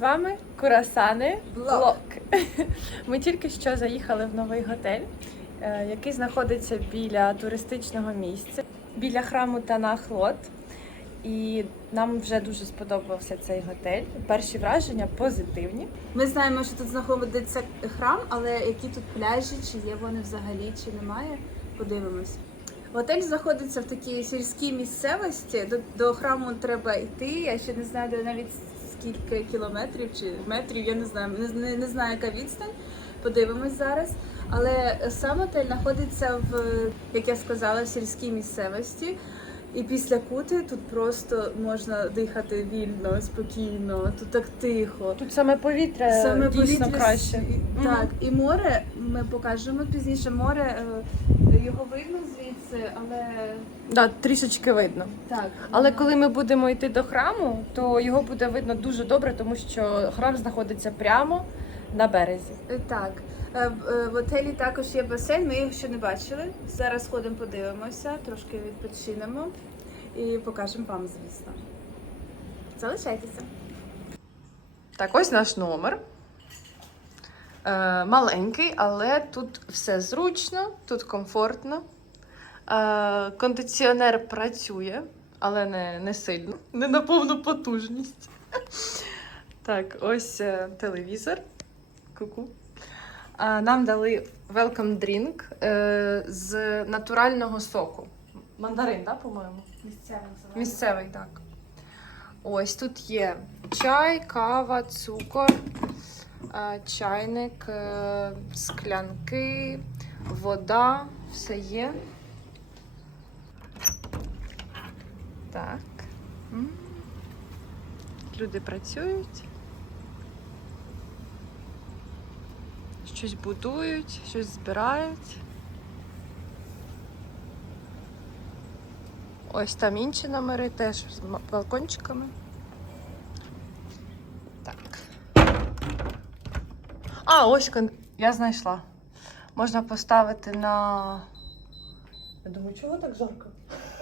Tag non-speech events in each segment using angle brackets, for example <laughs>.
З вами Курасани. Влог. <laughs> Ми тільки що заїхали в новий готель, е, який знаходиться біля туристичного місця, біля храму Танахлот. І нам вже дуже сподобався цей готель. Перші враження позитивні. Ми знаємо, що тут знаходиться храм, але які тут пляжі, чи є вони взагалі, чи немає. Подивимось. Готель знаходиться в такій сільській місцевості. До, до храму треба йти. Я ще не знаю, де навіть скільки кілометрів чи метрів. Я не знаю. Не, не, не знаю, яка відстань. Подивимось зараз. Але сам готель знаходиться в, як я сказала, в сільській місцевості. І після кути тут просто можна дихати вільно, спокійно, тут так тихо. Тут саме повітря дійсно повітря краще. Так, і море ми покажемо пізніше. Море е, його видно звідси, але Да, трішечки видно. так. Але коли ми будемо йти до храму, то його буде видно дуже добре, тому що храм знаходиться прямо на березі. Е, так. Е, В е, в готелі також є басейн, ми його ще не бачили. Зараз ходимо, подивимося, трошки відпочинемо і покажемо вам, звісно. Залишайтеся. Так, ось наш номер. Е, маленький, але тут все зручно, тут комфортно. Е, кондиціонер працює, але не, не сильно, не на повну потужність. Так, ось е, телевізор. Ку-ку. Нам дали welcome drink е, з натурального соку. Мандарин, так, по-моєму? Місцевим Місцевий, так. Ось тут є чай, кава, цукор, чайник, склянки, вода, все є. Так. Люди працюють. Щось будують, щось збирають. Ось там інші номери теж з балкончиками. Так. А, ось кон- я знайшла. Можна поставити на. Я думаю, чого так жарко?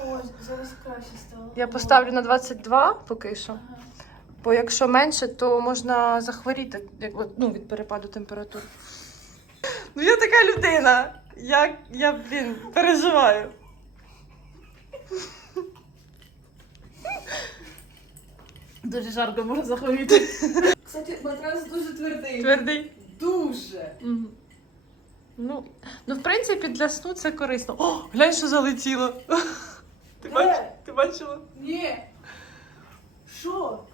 Ось, зараз краще стало. Я поставлю на 22 поки що. Бо якщо менше, то можна захворіти як, ну, від перепаду температур. Ну, я така людина. Я, я блін, переживаю. Дуже жарко можна захворіти. Кстати, матрас дуже твердий. Твердий. Дуже. Ну, ну, в принципі, для сну це корисно. О, глянь, що залетіло. Ти, бач, ти бачила? Ні. Що?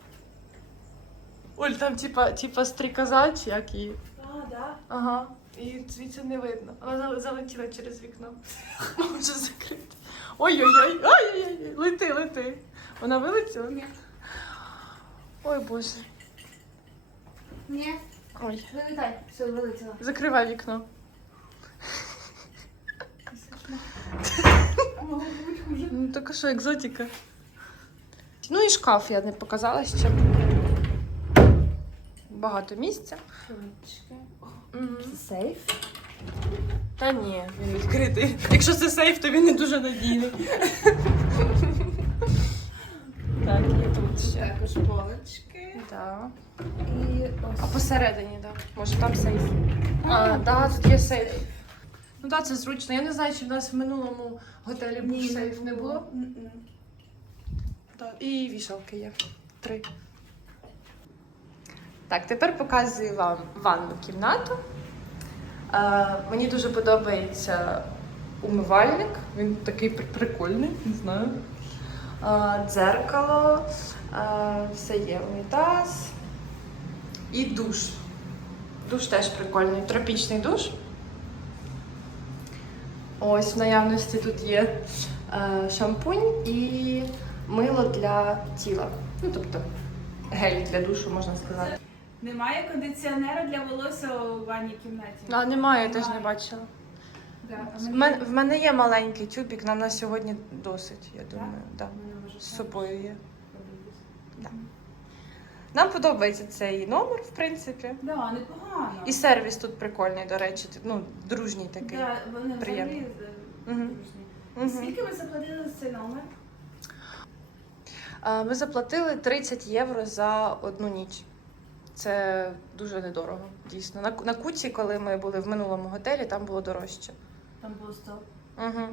Оль, там типа, типа стрікоза, чи як її. А, да. Ага. І звідси не видно. Вона залетіла через вікно. <laughs> Може закрити. Ой-ой-ой, ой-ой-ой, лети, лети. Вона вилетіла? Ні. Ой, Боже. Ні. Ой, Вилітай. Все, вилетіла. закривай вікно. Ну, така що екзотика. Ну і шкаф я не показала ще. Багато місця. Мгм. Сейф. Та ні, він відкритий. Якщо це сейф, то він не дуже надійний. Так, і тут ще. Також полочки. Так. І ось. А посередині, так. Може там сейф. А, так, тут є сейф. Ну так, це зручно. Я не знаю, чи в нас в минулому готелі був Ні, сейф, не було. М-м. Так, І вішалки є. Три. Так, тепер показую вам ванну кімнату. Е, мені дуже подобається умивальник. Він такий при- прикольний, не знаю. Е, дзеркало, е, все є унітаз. І душ. Душ теж прикольний. Тропічний душ. Ось в наявності тут є е, шампунь і мило для тіла. Ну, тобто гель для душу, можна сказати. Немає кондиціонера для волосся у ванній кімнаті. А, немає, я теж не бачила. Да, В мене, в мене є маленький тюбік, нам на сьогодні досить, я думаю. Да. Може З собою є. Да. Нам подобається цей номер, в принципі. Да, непогано. І сервіс тут прикольний, до речі, ну, дружній такий. Да, вони взагалі дружні. Мгм. Скільки ви заплатили за цей номер? Ми заплатили 30 євро за одну ніч. Це дуже недорого, дійсно. На, на Куці, коли ми були в минулому готелі, там було дорожче. Там було 100. Угу.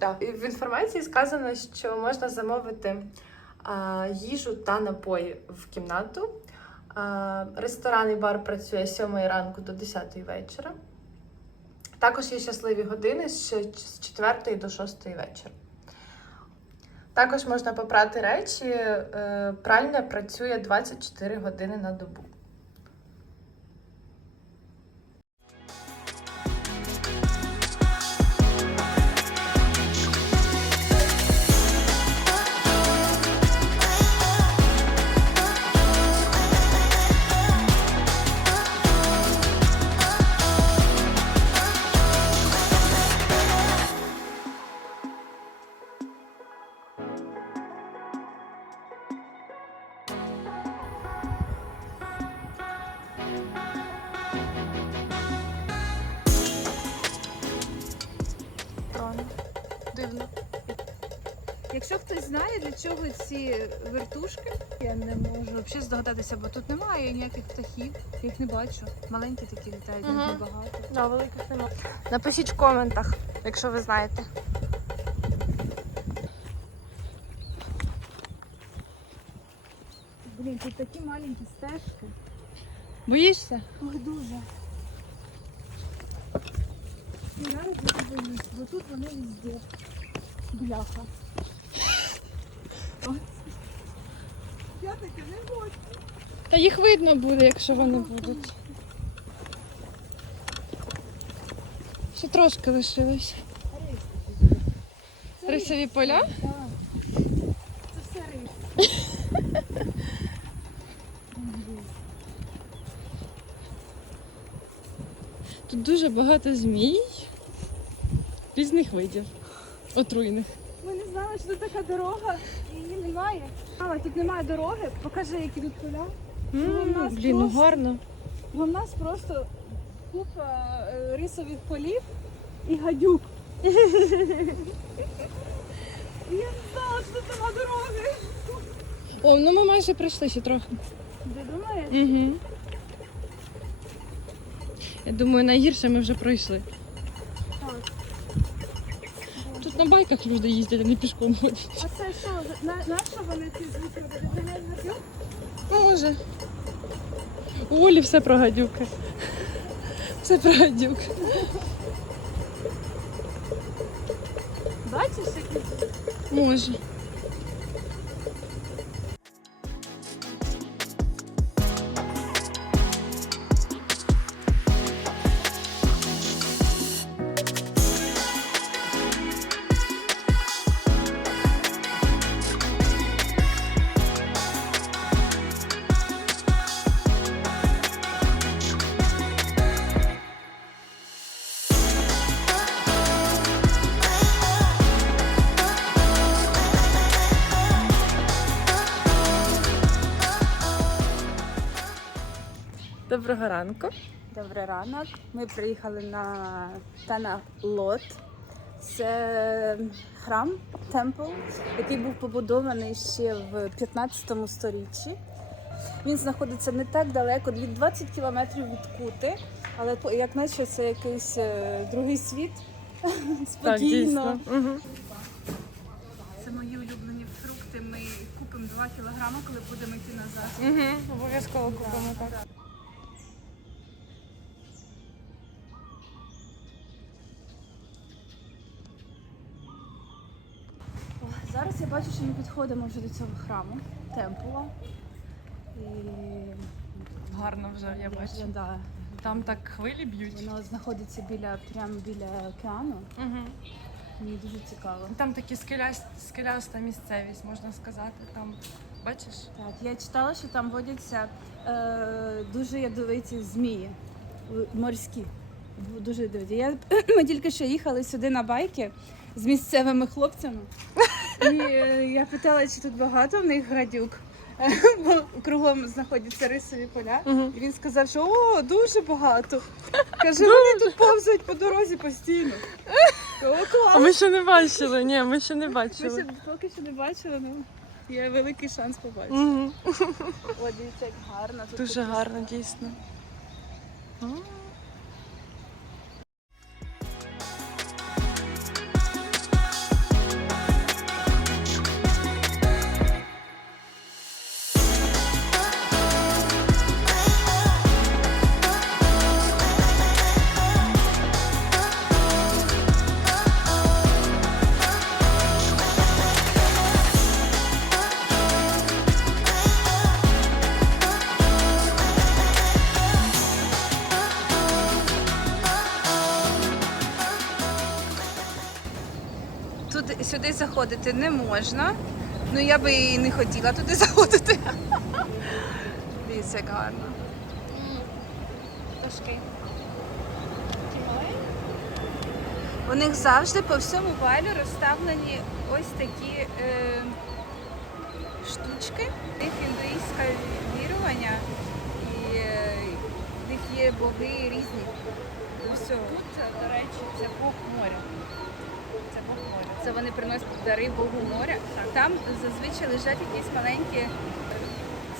Да. В інформації сказано, що можна замовити їжу та напої в кімнату. Ресторан і бар працює з 7 ранку до 10 вечора. Також є щасливі години з 4 до 6 вечора. Також можна попрати речі. е, Пральня працює 24 години на добу. Взагалі бо тут немає ніяких птахів. Я їх не бачу. Маленькі такі літають, Мгм. їх небагато. Да, великих нема. Напишіть в коментах, якщо ви знаєте. Блін, тут такі маленькі стежки. Боїшся? Ой, дуже. І зараз я боюсь, бо тут вони везде. Бляха. Я таке не хочу. Та їх видно буде, якщо вони будуть. Ще трошки лишилось. Рисові поля? Так. Це все рис. Тут дуже багато змій різних видів. Отруйних. Ми не знали, що тут така дорога, і її немає. Але тут немає дороги. Покажи, які тут поля. Ну, нас Блін, ну просто- гарно. Бо в нас просто купа е, рисових полів і гадюк. <laughs> Я не знала, що тут нема дороги. О, ну ми майже прийшли ще трохи. Ти думаєш? Угу. Я думаю, найгірше ми вже пройшли. Так. Тут на байках люди їздять, а не пішком ходять. А це що? На, на що вони ці звуки гадюк? Може. У Олі все про гадюки. Все про гадюки. Бачиш, які Може. Доброго ранку. Добрий ранок. Ми приїхали на Тана Лот. Це храм, темпл, який був побудований ще в 15 сторіччі. Він знаходиться не так далеко, від 20 кілометрів від Кути, але як наче це якийсь е, другий світ. <laughs> Спокійно. Угу. Це мої улюблені фрукти. Ми купимо 2 кілограми, коли будемо йти назад. Угу. Обов'язково купимо так. Зараз я бачу, що ми підходимо вже до цього храму, темпула. І Гарно вже, я бачу. Да, Там так хвилі б'ють. воно знаходиться біля прямо біля океану. Угу. Мені дуже цікаво. Там такі скеляс... скеляста місцевість, можна сказати. Там бачиш? Так, я читала, що там водяться е, дуже ядовиті змії в- морські. Дуже ядовиті. Я, <clears throat> ми тільки що їхали сюди на байки з місцевими хлопцями. І е, я питала, чи тут багато в них гадюк. <laughs> Бо кругом знаходяться рисові поля. Угу. І він сказав, що о, дуже багато. Каже, вони тут повзають по дорозі постійно. О, А ми ще не бачили, ні, ми ще не Ми бачили. ще поки що не бачили. Ну. Є великий шанс побачити. Мгм. О, дивіться, як гарно. Тут Дуже такі гарно, дійсно. М. заходити не можна. Ну я би і не хотіла туди <laughs> заходити. Дивіться, як гарно. Пташки. У них завжди по всьому валю розставлені ось такі е, штучки. У них індуїстське вірування і е, в них є боги різні. Всього. Тут, до речі, це Бог моря. Це вони приносять дари Богу моря. Там зазвичай лежать якісь маленькі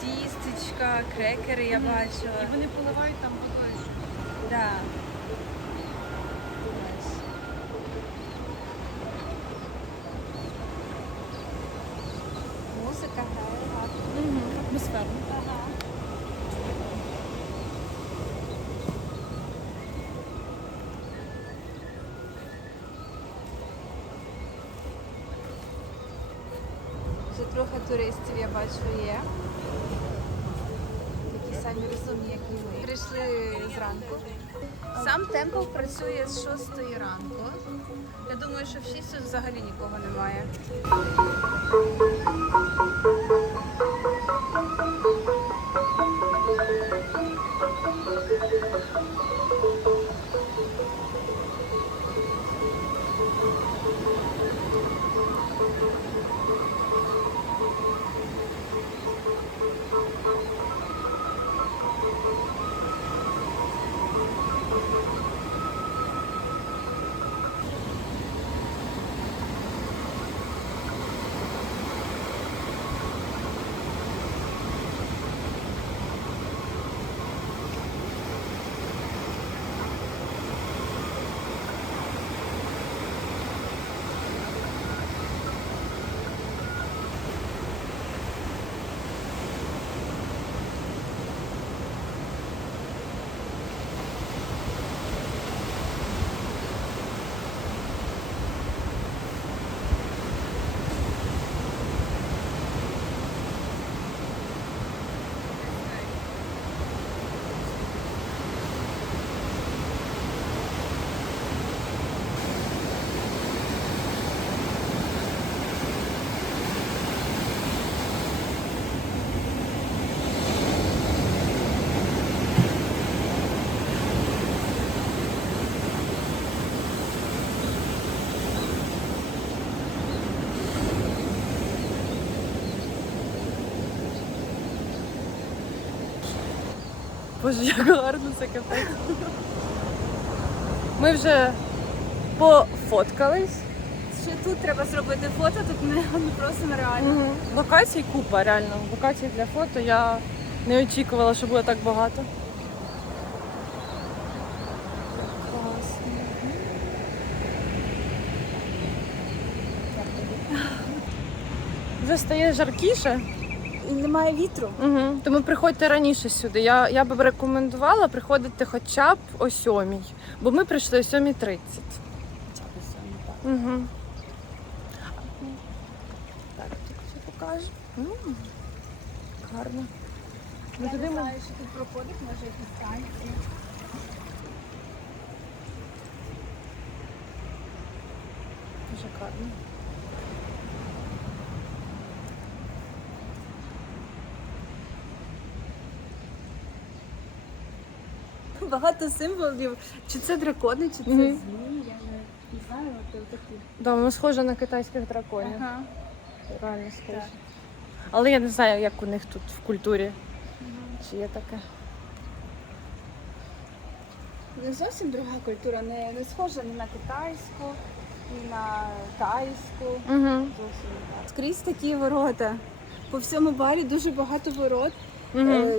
тістечка, крекери, я бачила. І вони поливають там водою. Да. Музика грає гарно. Атмосферно. Вже трохи туристів я бачу є. Такі самі розумні, як і ми. Прийшли зранку. Сам темпл працює з 6 ранку. Я думаю, що в 6 взагалі нікого немає. Боже, як гарно це капець. Ми вже пофоткались. Ще тут треба зробити фото, тут не, не просто нереально. Угу. Локацій купа, реально. Локацій для фото я не очікувала, що буде так багато. Класно. Вже стає жаркіше. І немає вітру. Угу. Тому приходьте раніше сюди. Я, я би рекомендувала приходити хоча б о сьомій, бо ми прийшли о 7.30. Угу. Так, тут ще покажу. М, Гарно. Ми Я не знаю, що тут проходить, може якісь танці. Дуже гарно. Багато символів. Чи це дракони, чи це Мгм. змії, я не, знаю, от такі. Да, воно схоже на китайських драконів. Ага. Реально схоже. Так. Але я не знаю, як у них тут в культурі. Чи є таке. Не зовсім друга культура, не, не схожа ні на китайську, і на тайську. Угу. Зовсім не так. Скрізь такі ворота. По всьому барі дуже багато ворот. Е,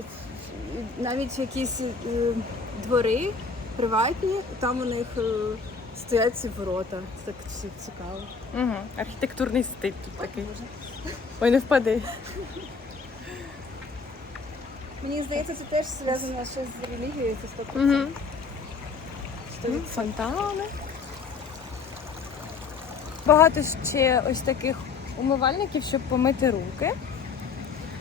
навіть якісь е, двори приватні, там у них е, стоять ці ворота. Це так ці- цікаво. Угу. Архітектурний стиль тут такий. Ой, не впади. Мені здається, це теж зв'язано щось з релігією, це 100%. Угу. 100%. Фонтани. Багато ще ось таких умивальників, щоб помити руки.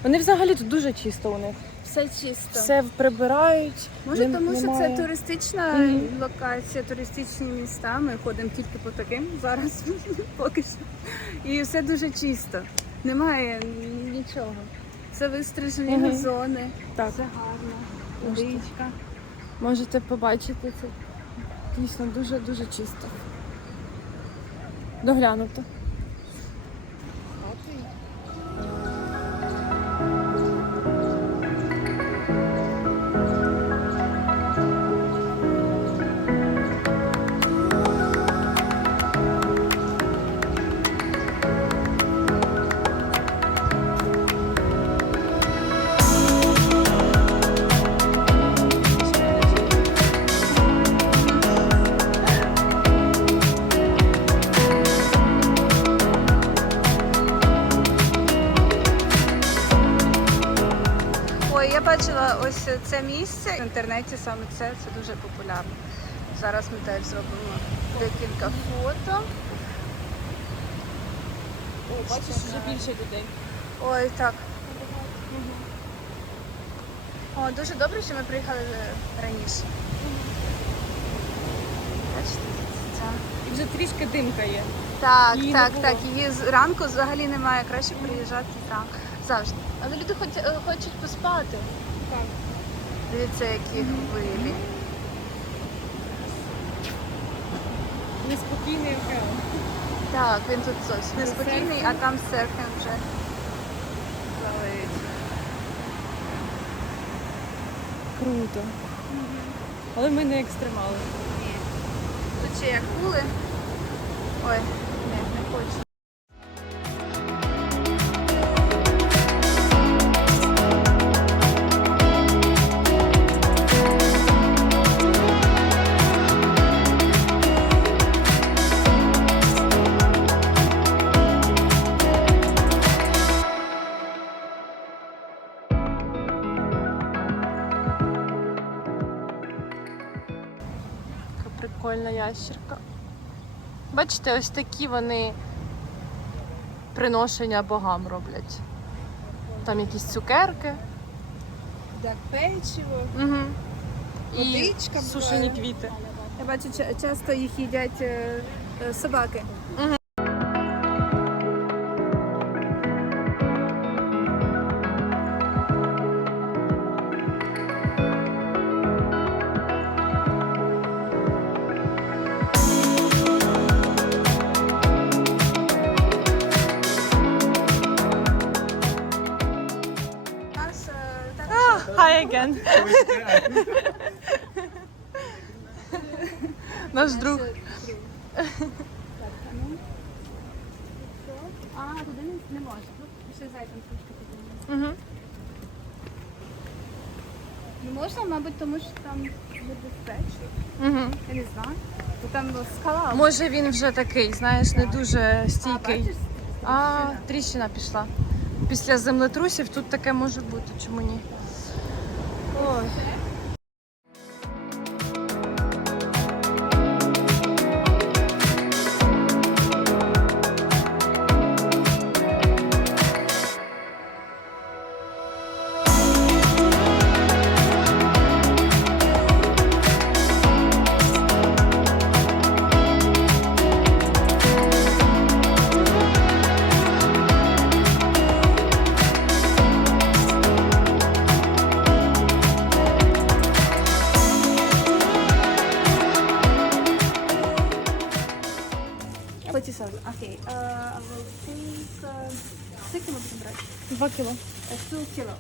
Вони взагалі тут дуже чисто у них. Все чисто. Все прибирають. Може, нем- тому що немає- це туристична Мгм. локація, туристичні міста. Ми ходимо тільки по таким зараз, <laughs> поки що. І все дуже чисто. Немає нічого. Це вистрижені Мгм. газони. Так. Все гарно. Можете. Водичка. Можете побачити це дійсно дуже-дуже чисто. Доглянуто. Інтернеті, саме це, це дуже популярно. Зараз ми теж зробимо декілька фото. О, бачиш, вже більше людей. Ой, так. О, дуже добре, що ми приїхали раніше. Бачите, ця. І вже трішки димка є. Так, Її так, так. Її зранку взагалі немає. Краще приїжджати зранку. Завжди. Але люди хоч, е, хочуть поспати. Так. Дивіться, які хвилі. Неспокійний океан. Так, він тут зовсім неспокійний, а там серфінг вже плавають. Круто. Але ми не екстремали. Ні. Тут ще як кули. Ой, ні, не хочу. Бачите, ось такі вони приношення богам роблять. Там якісь цукерки. Так, печиво. Угу. І Водичка сушені буває. квіти. Я бачу, ча- часто їх їдять е, е, собаки. Можна, мабуть, тому що там небезпечно. Угу. Я не знаю. Бо там ну, скала. Може він вже такий, знаєш, не дуже А, стійкий. бачиш? А, тріщина пішла. Після землетрусів тут таке може бути, чому ні? Ой. Forty seven. Окей. Uh, I will take... Uh, скільки ми будемо брати? Два кіло. Uh, two kilo.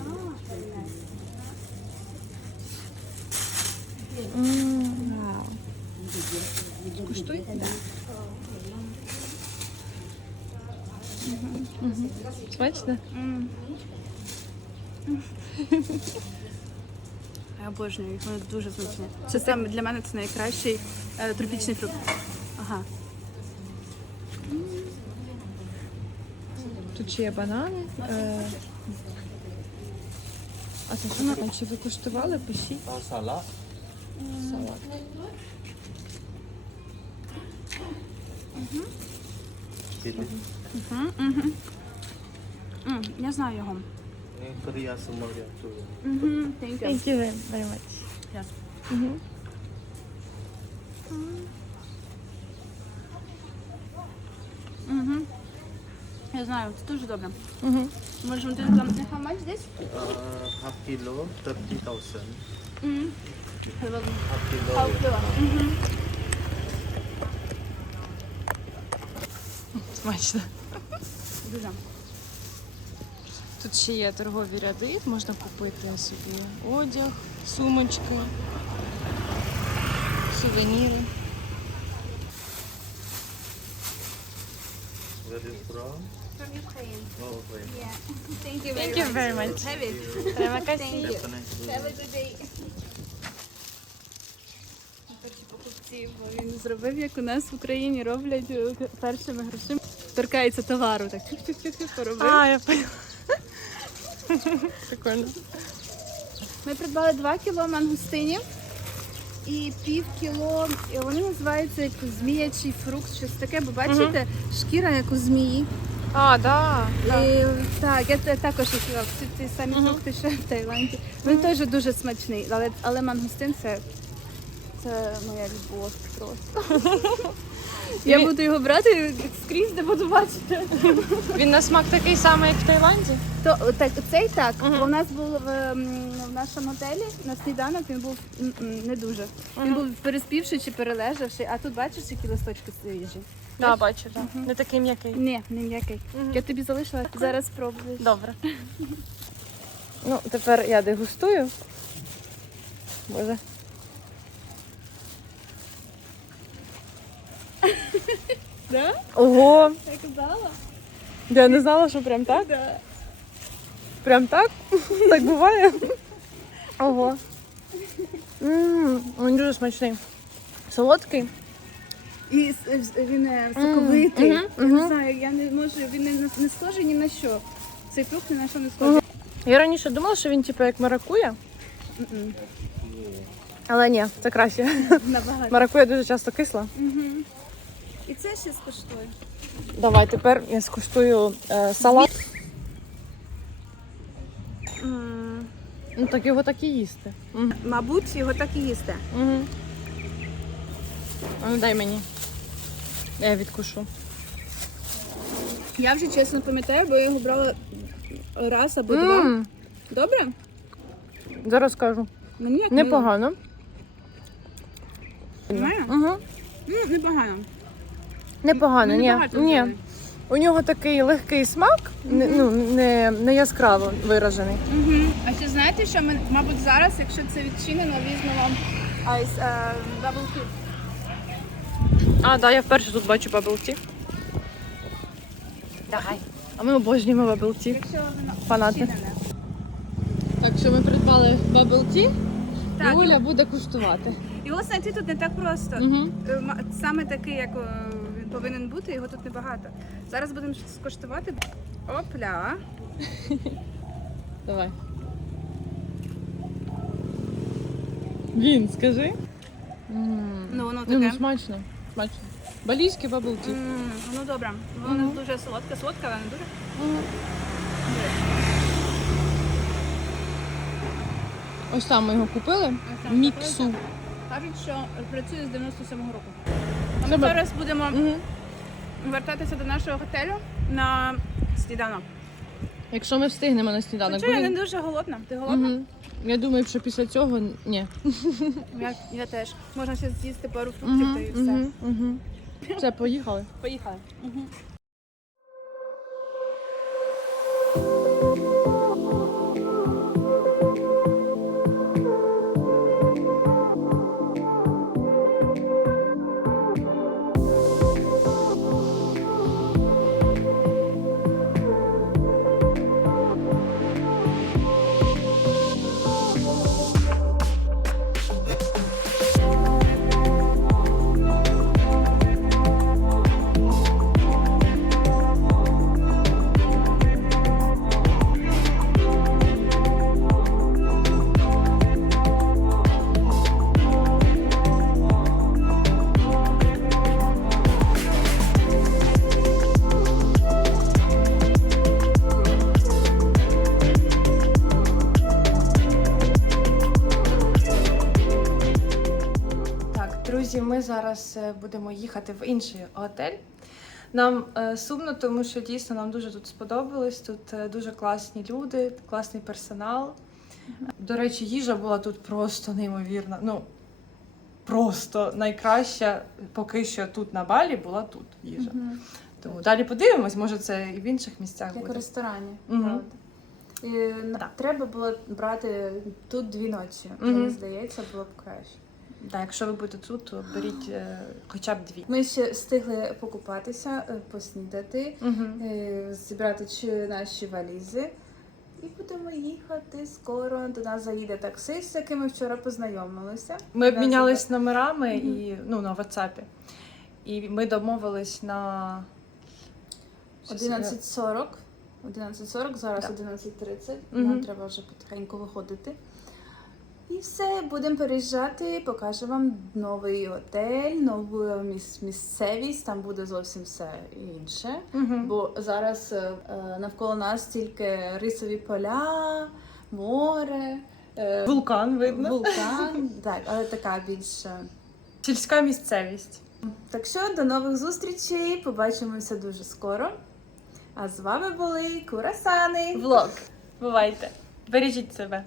Ah, very nice. Куштуй. Смачно? Я обожнюю їх, вони дуже смачні. Це саме для мене це найкращий е, тропічний фрукт. Ага. Тут ще є банани. Е... А це що там? Чи ви куштували? Пишіть. Салат. Chili. Угу, угу. М, я знаю його. Ini Korea semua dia tu. Угу. Thank you. Thank you very, very much. Yes. Мгм. Угу. Я знаю, це дуже добре. Мгм. Можемо ти там не хамач десь? Uh, half kilo, 30,000. Угу. Half kilo. Смачно. Дуже. Тут ще є торгові ряди, можна купити собі одяг, сумочки, сувеніри. Where is from? From Ukraine. Oh, wait. Yeah. <laughs> Thank you very Thank you very much. Have it. Треба касі. Have a nice day. Have a good day. Перші покупці, бо він зробив, як у нас в Україні роблять е, першими грошима. Торкається товару, так чик-чик-чик поробив. А, я поняла. Прикольно. Ми придбали 2 кіло мангустинів і пів кіло, і вони називаються як зміячий фрукт, щось таке, бо бачите, шкіра як у змії. А, да. І, так, я те- також їх їла. Всі ті самі фрукти, що в Таїланді. Він теж дуже смачний, але, але мангустин це, це моя любов просто. <laughs> Я буду його брати скрізь, де буду бачити. Він на смак такий самий, як в Таїланді? То так, цей так. Мгм. У нас був в, м, в нашому готелі на сніданок. Він був м-м, не дуже. Він був переспівший чи перележавший, а тут бачиш, які листочки свіжі. Так, бачу, так. Не такий м'який. Ні, не ніякий. Я тобі залишила. Зараз спробую. Добре. <laughs> Ну, тепер я дегустую. Боже. Да? Ого! Я казала? Я не знала, що прям так. Да. Прям так? <laughs> Так буває? Ого. Ммм, він дуже смачний. Солодкий. І с- він е, соковитий. мгм, Я не мгм. знаю, я не можу, він не, не схожий ні на що. Цей фрукт ні на що не схожий. Я раніше думала, що він типу як маракуя, М-м. але ні, це краще. Набагато. Маракуя дуже часто кисла. Мгм. І це ще скоштує. Давай тепер я скуштую е, салат. М, Ну так його так і їсти. Угу. Мабуть, його так і їсти. Угу. А ну дай мені. Я відкушу. Я вже чесно пам'ятаю, бо я його брала раз або два. М, Добре? Зараз скажу. Мені як мило. Непогано. Немає? Угу. Ну, непогано. Непогано, Ну, ні. небагато ні. У нього такий легкий смак, не, ну, не, не яскраво виражений. Угу. А ще знаєте, що ми, мабуть, зараз, якщо це відчинено, візьмемо айс е, bubble tea. А, так, да, я вперше тут бачу баблті. Давай. А ми обожнюємо баблті. Якщо воно Фанати. відчинене. Так що ми придбали баблті, Так, і Оля його- буде куштувати. Його знайти тут не так просто. Угу. Е, ма- Саме такий, як е, він повинен бути, його тут небагато. Зараз будемо скуштувати. Опля. <laughs> Давай. Він, скажи. Ну, воно Ну, смачно. Смачно. Балійське баблті. Ну добре. Воно не дуже солодке, солодке, але не дуже. Ось там ми його купили. Міксу. Кажуть, що працює з 97-го року. А ми Треба- зараз будемо вертатися до нашого готелю на сніданок. Якщо ми встигнемо на сніданок. Хоча я не дуже голодна. Ти голодна? Мгм. Я думаю, що після цього ні. <laughs> Я, я теж. Можна ще з'їсти пару фруктів та і все. Мгм, мгм. Все, поїхали. Поїхали. Угу. Зараз е, будемо їхати в інший готель. Нам е, сумно, тому що дійсно нам дуже тут сподобалось. Тут е, дуже класні люди, класний персонал. До речі, їжа була тут просто неймовірна. Ну просто найкраща поки що тут на Балі була тут їжа. Мгм. Тому далі подивимось, може це і в інших місцях Як в ресторані, Мгм. правда. І. Треба було брати тут дві ночі. Мені здається, було б краще. Так, якщо ви будете тут, то беріть е, хоча б дві. Ми ще встигли покупатися, е, поснідати, Угу. е, зібрати чи- наші валізи. І будемо їхати скоро. До нас заїде таксист, з яким ми вчора познайомилися. Ми Нас обмінялись номерами Мгм. і ну на WhatsApp. І ми домовились на я- 11.40. 11.40, зараз Да. 11.30. Мгм. Нам треба вже потихеньку виходити. І все, будемо переїжджати, покажу вам новий готель, нову міс- місцевість, там буде зовсім все інше. Мгм. Бо зараз е, навколо нас тільки рисові поля, море, е, вулкан видно. вулкан, <laughs> так, але така більше. Сільська місцевість. Так що до нових зустрічей, побачимося дуже скоро. А з вами були Курасани. Влог. Бувайте. Бережіть себе.